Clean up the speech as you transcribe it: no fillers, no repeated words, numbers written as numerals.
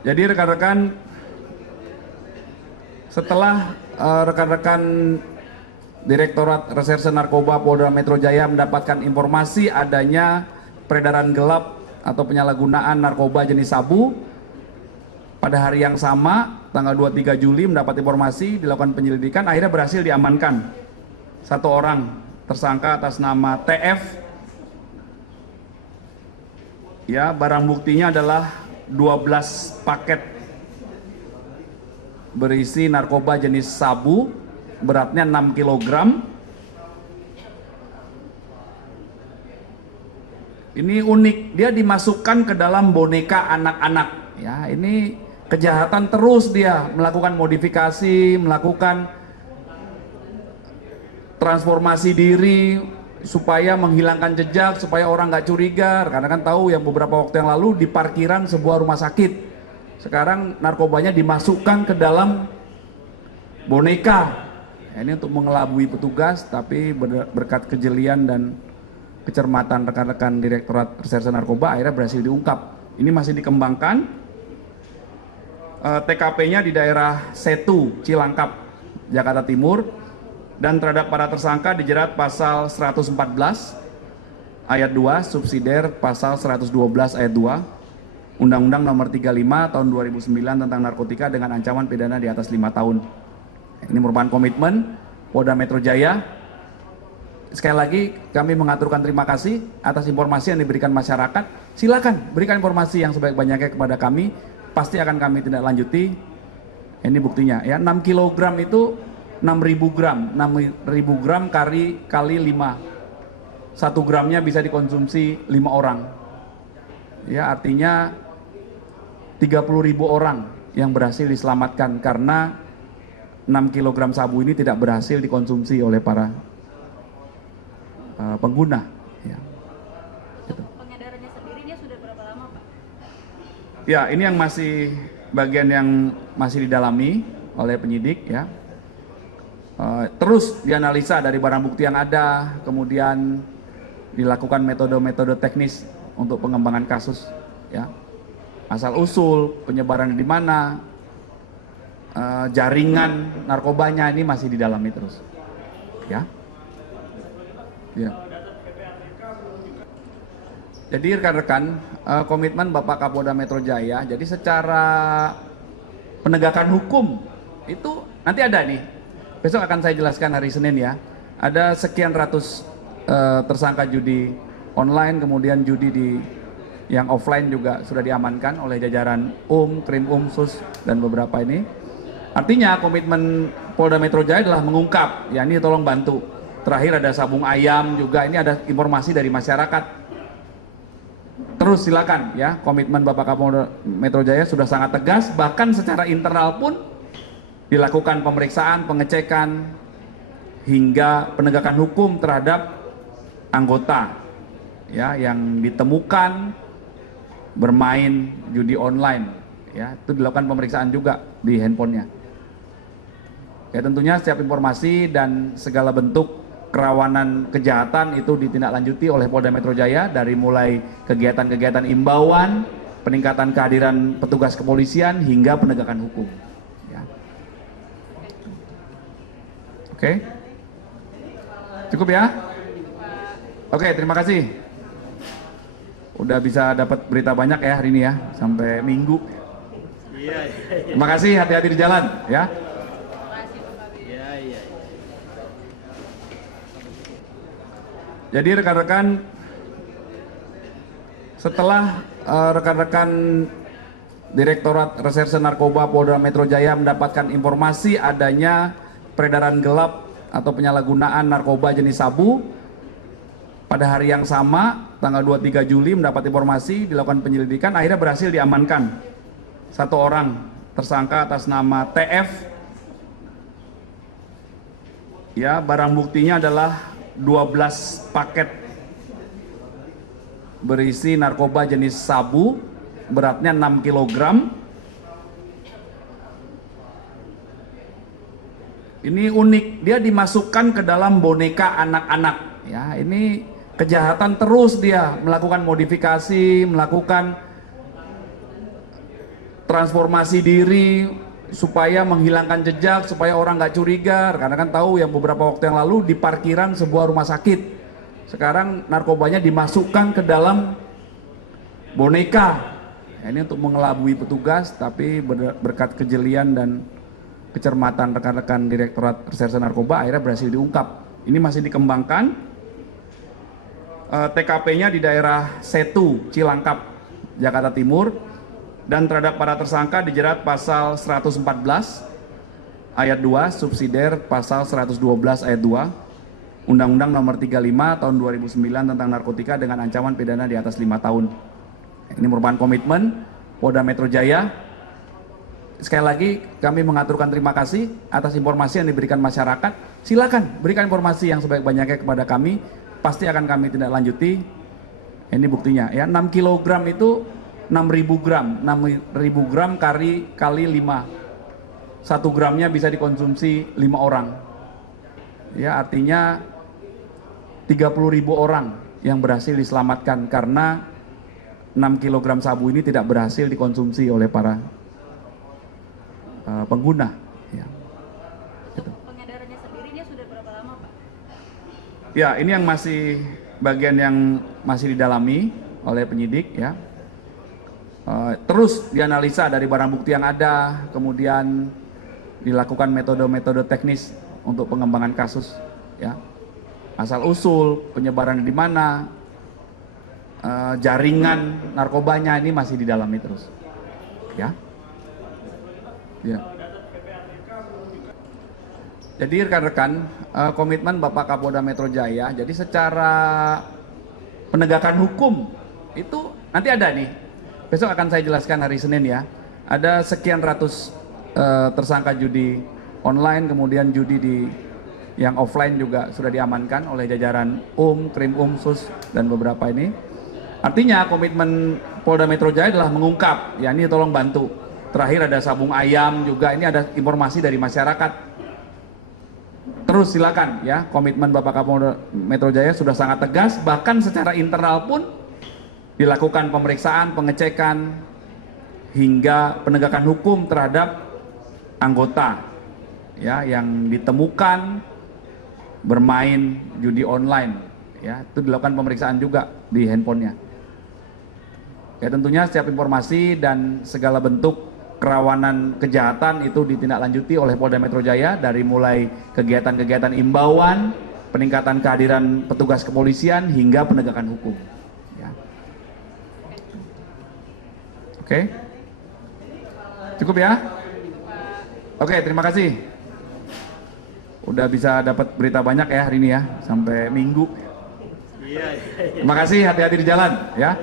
Jadi rekan-rekan, setelah rekan-rekan Direktorat Reserse Narkoba Polda Metro Jaya mendapatkan informasi adanya peredaran gelap atau penyalahgunaan narkoba jenis sabu, pada hari yang sama, tanggal 23 Juli mendapat informasi, dilakukan penyelidikan, akhirnya berhasil diamankan satu orang tersangka atas nama TF. Ya, barang buktinya adalah 12 paket berisi narkoba jenis sabu, beratnya 6 kg. Ini unik, dia dimasukkan ke dalam boneka anak-anak. Ya, ini kejahatan terus, dia melakukan modifikasi, melakukan transformasi diri supaya menghilangkan jejak, supaya orang nggak curiga. Karena kan tahu yang beberapa waktu yang lalu di parkiran sebuah rumah sakit, sekarang narkobanya dimasukkan ke dalam boneka. Ini untuk mengelabui petugas, tapi berkat kejelian dan kecermatan rekan-rekan Direktorat Reserse Narkoba akhirnya berhasil diungkap. Ini masih dikembangkan. TKP-nya di daerah Setu, Cilangkap, Jakarta Timur, dan terhadap para tersangka dijerat pasal 114 ayat 2, subsidiar pasal 112 ayat 2 Undang-Undang Nomor 35 Tahun 2009 tentang narkotika dengan ancaman pidana di atas 5 tahun. Ini merupakan komitmen Polda Metro Jaya. Sekali lagi kami mengaturkan terima kasih atas informasi yang diberikan masyarakat. Silakan berikan informasi yang sebaik-banyaknya kepada kami, pasti akan kami tindak lanjuti. Ini buktinya ya, 6 kg itu 6.000 gram, 6.000 gram kali 5. 1 gramnya bisa dikonsumsi 5 orang. Ya, artinya 30.000 orang yang berhasil diselamatkan karena 6 kg sabu ini tidak berhasil dikonsumsi oleh para pengguna. Ya. Gitu. Pengedarannya sendiri dia sudah berapa lama, Pak? Ya, ini yang masih bagian yang masih didalami oleh penyidik ya. Terus dianalisa dari barang bukti yang ada, kemudian dilakukan metode-metode teknis untuk pengembangan kasus ya. Asal usul penyebaran di mana, jaringan narkobanya ini masih didalami terus. Ya. Ya. Jadi rekan-rekan, komitmen Bapak Kapolda Metro Jaya, jadi secara penegakan hukum itu nanti ada nih, besok akan saya jelaskan hari Senin ya, ada sekian ratus tersangka judi online, kemudian judi yang offline juga sudah diamankan oleh jajaran Krim Sus dan beberapa ini. Artinya komitmen Polda Metro Jaya adalah mengungkap, ya ini tolong bantu. Terakhir ada sabung ayam juga, ini ada informasi dari masyarakat. Terus silakan ya, komitmen Bapak Kapolda Metro Jaya sudah sangat tegas, bahkan secara internal pun dilakukan pemeriksaan, pengecekan, hingga penegakan hukum terhadap anggota ya yang ditemukan bermain judi online ya, itu dilakukan pemeriksaan juga di handphonenya. Ya tentunya setiap informasi dan segala bentuk kerawanan kejahatan itu ditindaklanjuti oleh Polda Metro Jaya, dari mulai kegiatan-kegiatan imbauan, peningkatan kehadiran petugas kepolisian hingga penegakan hukum. Ya. Oke, cukup ya? Oke, terima kasih. Udah bisa dapat berita banyak ya hari ini ya, sampai Minggu. Terima kasih, hati-hati di jalan ya. Jadi rekan-rekan, setelah rekan-rekan Direktorat Reserse Narkoba Polda Metro Jaya mendapatkan informasi adanya peredaran gelap atau penyalahgunaan narkoba jenis sabu, pada hari yang sama, tanggal 23 Juli mendapat informasi, dilakukan penyelidikan, akhirnya berhasil diamankan satu orang tersangka atas nama TF. Ya, barang buktinya adalah 12 paket berisi narkoba jenis sabu, beratnya 6 kg. Ini unik, dia dimasukkan ke dalam boneka anak-anak. Ya, ini kejahatan terus, dia melakukan modifikasi, melakukan transformasi diri supaya menghilangkan jejak, supaya orang nggak curiga. Karena kan tahu yang beberapa waktu yang lalu di parkiran sebuah rumah sakit, sekarang narkobanya dimasukkan ke dalam boneka. Ini untuk mengelabui petugas, tapi berkat kejelian dan kecermatan rekan-rekan Direktorat Reserse Narkoba akhirnya berhasil diungkap. Ini masih dikembangkan. TKP-nya di daerah Setu, Cilangkap, Jakarta Timur, dan terhadap para tersangka dijerat pasal 114 ayat 2, subsidiar pasal 112 ayat 2 Undang-Undang Nomor 35 Tahun 2009 tentang narkotika dengan ancaman pidana di atas 5 tahun. Ini merupakan komitmen Polda Metro Jaya. Sekali lagi kami mengaturkan terima kasih atas informasi yang diberikan masyarakat. Silakan berikan informasi yang sebaik-banyaknya kepada kami, pasti akan kami tindak lanjuti. Ini buktinya ya, 6 kg itu 6.000 gram, 6.000 gram kali 5. 1 gramnya bisa dikonsumsi 5 orang. Ya, artinya 30.000 orang yang berhasil diselamatkan karena 6 kg sabu ini tidak berhasil dikonsumsi oleh para pengguna. Ya. Untuk pengedarannya sendiri dia sudah berapa lama, Pak? Ya, ini yang masih bagian yang masih didalami oleh penyidik ya. Terus dianalisa dari barang bukti yang ada, kemudian dilakukan metode-metode teknis untuk pengembangan kasus ya. Asal usul, penyebaran di mana, jaringan narkobanya ini masih didalami terus. Ya. Ya. Jadi rekan-rekan, komitmen Bapak Kapolda Metro Jaya, jadi secara penegakan hukum itu nanti ada nih. Besok akan saya jelaskan hari Senin ya. Ada sekian ratus tersangka judi online, kemudian judi yang offline juga sudah diamankan oleh jajaran Krim Sus dan beberapa ini. Artinya komitmen Polda Metro Jaya adalah mengungkap, ya ini tolong bantu. Terakhir ada sabung ayam juga, ini ada informasi dari masyarakat. Terus silakan ya, komitmen Bapak Kapolda Metro Jaya sudah sangat tegas, bahkan secara internal pun dilakukan pemeriksaan, pengecekan, hingga penegakan hukum terhadap anggota ya yang ditemukan bermain judi online ya, itu dilakukan pemeriksaan juga di handphonenya. Ya tentunya setiap informasi dan segala bentuk kerawanan kejahatan itu ditindaklanjuti oleh Polda Metro Jaya, dari mulai kegiatan-kegiatan imbauan, peningkatan kehadiran petugas kepolisian hingga penegakan hukum. Ya. Oke, cukup ya. Oke, terima kasih. Udah bisa dapat berita banyak ya hari ini ya, sampai Minggu. Terima kasih, hati-hati di jalan ya.